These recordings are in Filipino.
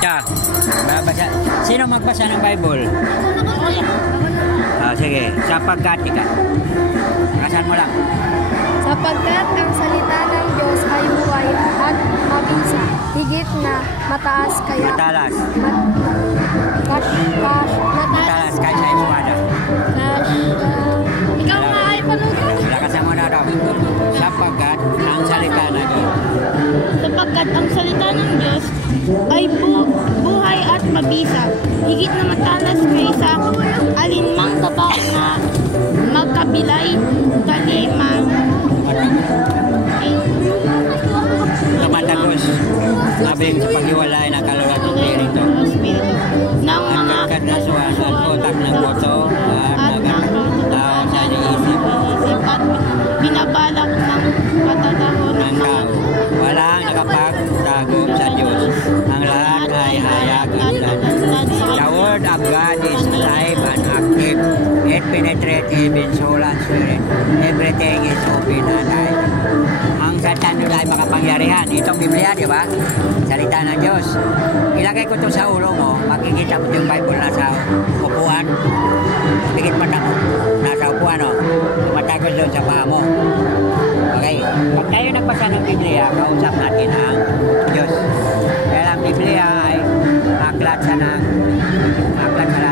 Siya, babasa. Sino magbasa ng Bible? Sige, sapagkat ika. Kasan mo lang. Sapagkat ang salita ng Diyos ay buhay at mabisa, higit na mataas kaya... Matalas. Matalas kaysa espada. Ikaw nga ay panugan. Lakasan mo na daw. Sapagkat ang salita ng Diyos. Sapagkat ang salita ng Diyos ay buhay at mabisa, higit na matalas kaysa alinmang tabak na magkabilay, kalimang, Tumatagos. Sabi sa paghiwalay ng kaluluwa ng Espiritu. ng mga Kadaswa sa utak ng boto at nagkatao sa isip at binabalak ng katatahon ng tao. Walang nakapagtago sa Diyos. Ang lahat ay hayag at lahat. The word of God is alive and active. It penetrates even soul and spirit. Everything is open and alive. Ang Satan nila ay makapangyarihan. Itong Biblia, di ba? Salita ng Diyos. Ilagay ko ito sa ulo mo, makikita mo yung Bible nasa upuan. Tigit mata mo. Nasa upuan, o. Tumatagos doon sa paa mo. Okay. Pag tayo nagbasa ng Biblia, kausap natin ang Diyos. Kaya ang Biblia ay aklat sa lahat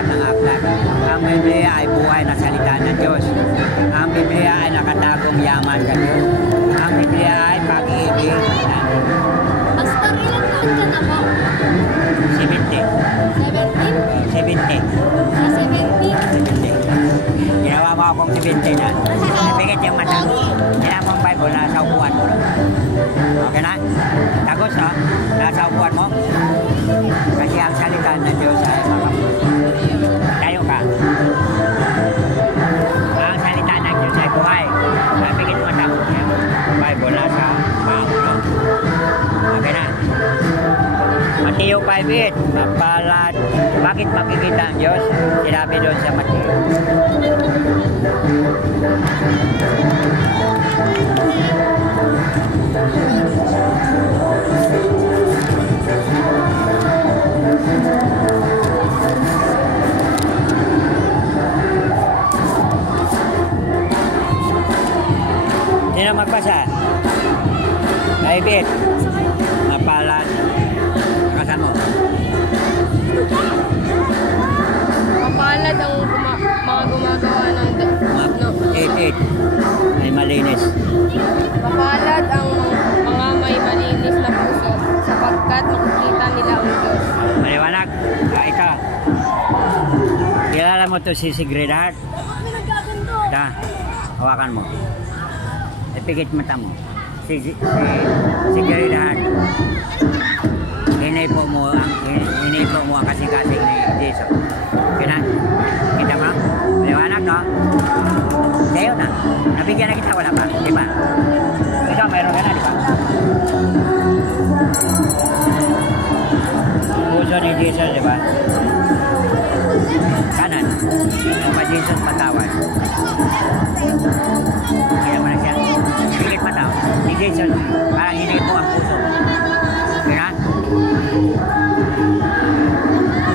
ng aklat. Ang Biblia ay buhay na salita ng Diyos. Ang Biblia ay nakatagong yaman sa Diyos. Ang Biblia ay pag-ibig. Pastor, ilang taon ka na po? 70. 17? 70. Sa 70? Ginawa mo akong 70 na. Nabigit yung mata. Ginawa mo ang Bible na sa upuan mo. Okay na? Tagos, no? Nasa upuan mo. Kasi ang salita ng Diyos ay tayo ka. Ang salita ng Diyos ay buhay. Nabigit mo ang Bible na sa paa. Okay na? Mateo 5:8, mapalad. Bakit makikita ang Diyos? Sinabi doon sa Mateo. Sino magbasa? 5:8, mapalad. Kasan mo? Mapalad ang mga gumagawa ng 8:8, ay malinis. Mapalad ang mga may malinis na puso, sapagkat makikita nila ang Diyos. Maliwanag. Ikaw. Kilala mo to si Sigridad? Da. Hawakan mo. Ipikit mata mo. Si Sigridad. Hinipo mo ang kasing-kasing ni Jesus. Kina? Kita mo? Maliwanag, no? Sa'yo na. Nabigyan na kita, wala pa. Di ba? Ikaw, mayroon ka na, di ba? Puso ni Jesus, di ba? Kanan. Ang pa Jesus patawad. Kaya mo na siya. Pilit mataw. Ni Jesus, parang hinipo ang puso. Kaya?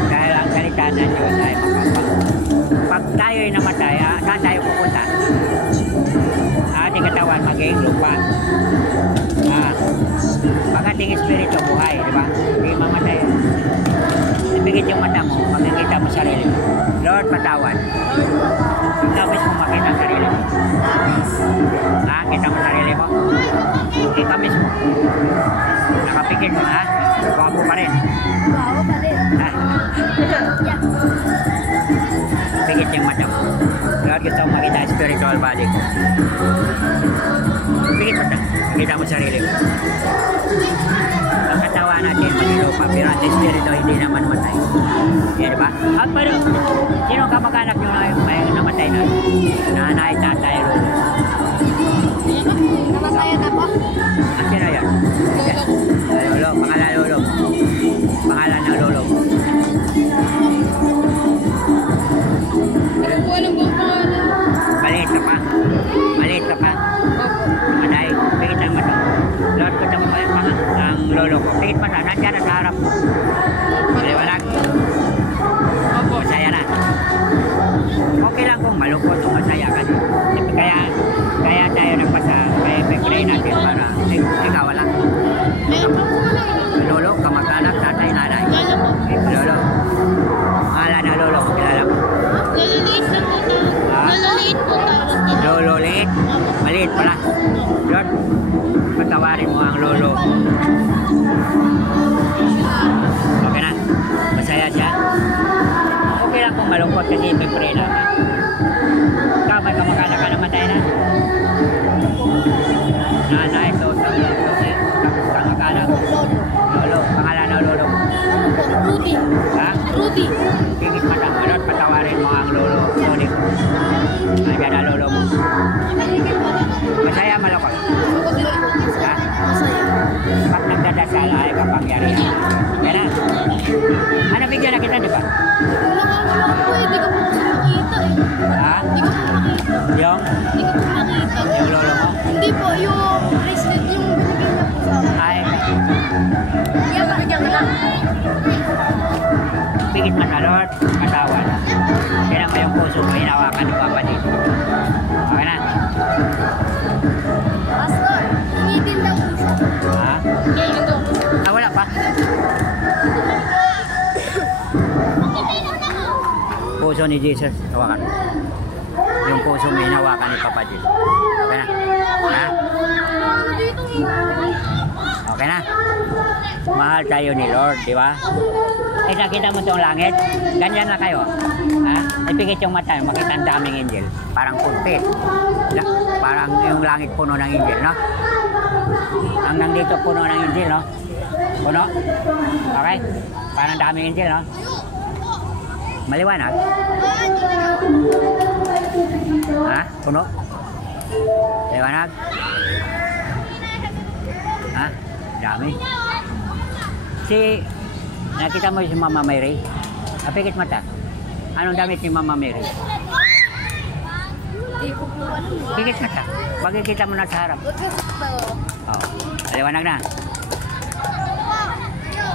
Dahil ang salita ng Diyos ay makapag. Pag tayo'y namatay, saan tayo pupunta? Ating katawan maging lupa. Pag ating espiritu buhay, di ba? Hindi mamatay. Ibigit yung mata mo, makikita mo sarili mo. Lord, patawad. Ikaw mismo makita sarili mo. Kita mo sarili mo? Ikaw mismo. Nakapikit mo, ha? Wapo pa rin. Wow, palit. Pigit yung mata mo. Lord, gusto mo makita spiritual body ko. Pigit mo na. Makita mo sarili mo. Ang katawan natin, manilupa, pero ang espiritu hindi naman matay. Yan, diba? At pero, sino kamag-anak nyo na may namatay na? Nanay, tatay, lolo. Namatayan na po? Ang sino yan? Lolo, pangalan lolo. Pangalan ng lolo. Hindi ko alam kung pangalan. Maliit ka pa. Maliit ka pa. Matay, pigit ang mata. Lord, kuta mo ang lolo ko. Pigit mata, nandiyan na sa harap mo. pray namin. Ikaw, may kamag-anak ka namatay na? Nanay, kamag-anak. Lolo, pangalan ng lolo mo? Rudy. Ha? Rudy. Higit matangalot, patawarin mo ang lolo. Rudy. Nandiyan na lolo mo. Masaya, malakot. Ha? Masaya. Pag nagdadasal ay kapangyarihan. Yan na. Ano bigyan na kita, di ba? Nakakalaman po eh. Di ko po kasi makita eh. Ha? Di ko po makita. Yung? Di ko po makita. Yung lolo mo? Hindi po, yung bracelet yung binigyan niya po sa akin. Ay, Yan, bigyan ko lang. bigit matalot, katawan. Kailan mo yung puso mo, hinawakan ni Papa dito. Okay na? Pastor, hingitin daw po siya. Ha? Hingitin daw po siya. Ah, wala pa? Puso ni Jesus, hawakan mo. Yung puso mo, hinawakan ni Papa dito. Okay na? Ha? Okay na? Mahal tayo ni Lord, di ba? Eh, nakita mo itong langit? Ganyan na kayo. Ha? Ipikit yung mata, makita ang daming angel. Parang pulpit. Parang yung langit puno ng angel, no? Ang nandito puno ng angel, no? Puno? Okay? Parang daming angel, no? Maliwanag? Ha? Puno? Maliwanag? Ha? Dami. Nakita mo si Mama Mary? Apikit mata. Anong damit ni Mama Mary? Hindi ko po alam. Pikit mata. Pagkikita mo na sa harap. Oh. Maliwanag na.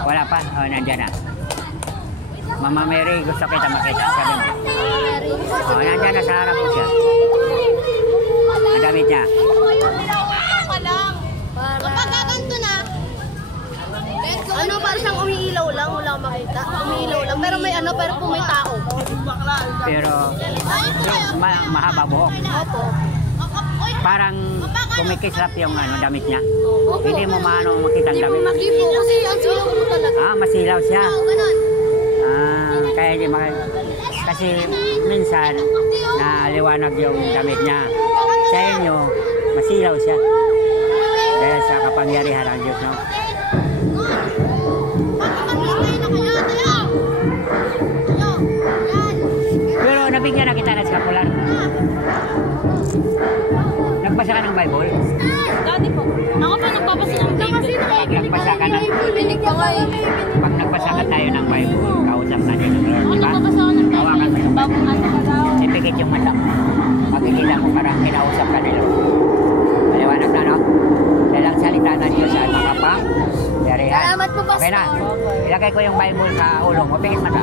Wala pa? Oh, nandiyan na. Mama Mary, gusto kita makita. Sabi mo. Oh, nandiyan na sa harap mo siya. Ang damit niya. Kapag gaganto na, ano, parang siyang umiilaw lang, wala akong makita. Umiilaw lang, pero may ano, pero po may tao. Pero yung mahaba buhok. Opo. Parang kumikislap yung damit niya. Hindi mo maano makita ang damit. Hindi po, kasi ang silaw po talaga. Ah, masilaw siya. Ganon. Ah, kaya di kasi minsan naliwanag yung damit niya. Sa inyo, masilaw siya. Dahil sa kapangyarihan ng Diyos, no? Pero nabigyan na kita ng scapular. Nagbasa ka ng Bible? Dati po. Ako pa nagpapasa ng Bible. Pag nagbasa ka ng Pag nagbasa ka tayo ng Bible, kausap na din ng Lord, di ba? Hawakan mo yung Bible. Ipikit yung mata mo. Makikita mo parang kinausap ka ni Lord. Maliwanag na, no? Dahil ang salita ng Diyos ay makapang. Salamat po, Pastor. Okay na. Ilagay ko yung Bible sa ulong mo. Pikit mata.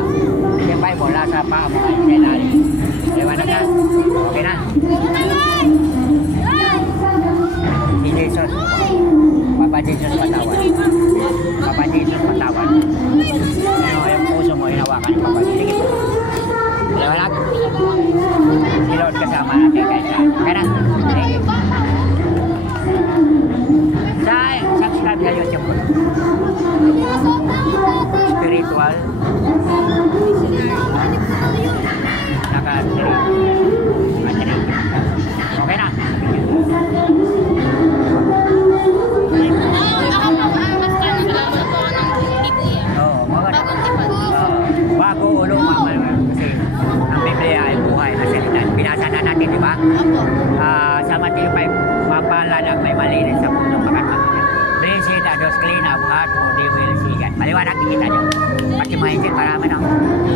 Yung Bible, nasa paa mo. Kailangan. Maliwanag na. Okay na. Si Jesus. Papa Jesus patawad. Papa Jesus patawad. Ano yung puso mo, hinawakan ni Papa. Sige po. Maliwanag. Si Lord kasama natin kahit saan. Okay na. Sige. Subscribe sa YouTube ko. Spiritual. Naka-3. Okay na. Oo, maganda. Bago ulo, mama. Kasi ang Biblia ay buhay na salita. Binasa na natin, di ba? Sa Matthew 5, mapalan ang may malinis sa puso pagkat blessed are those clean of heart who they will see God. Maliwanag din kita nyo. Pati mahigit, marami na.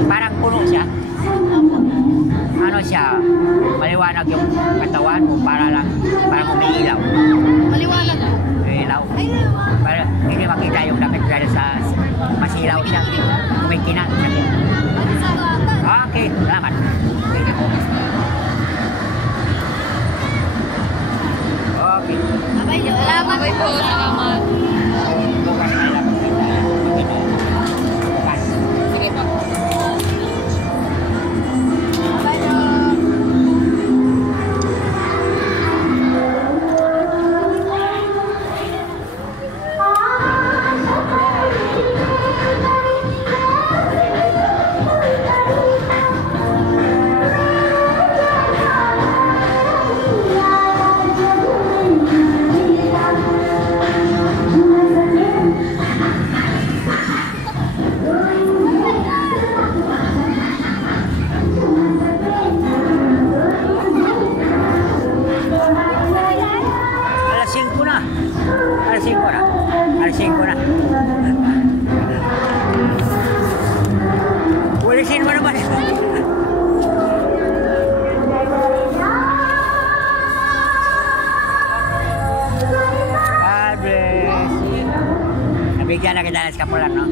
Parang puno siya. Ano siya? Maliwanag yung katawan mo parang umiilaw. Maliwanag. Umiilaw. Para hindi makita yung damit dahil sa masilaw siya. Kumikinang. Okay, salamat. Okay. Salamat po. Salamat. Bukas na lang. Bukas. Sige po. bigyan na kita ng eskapular, no?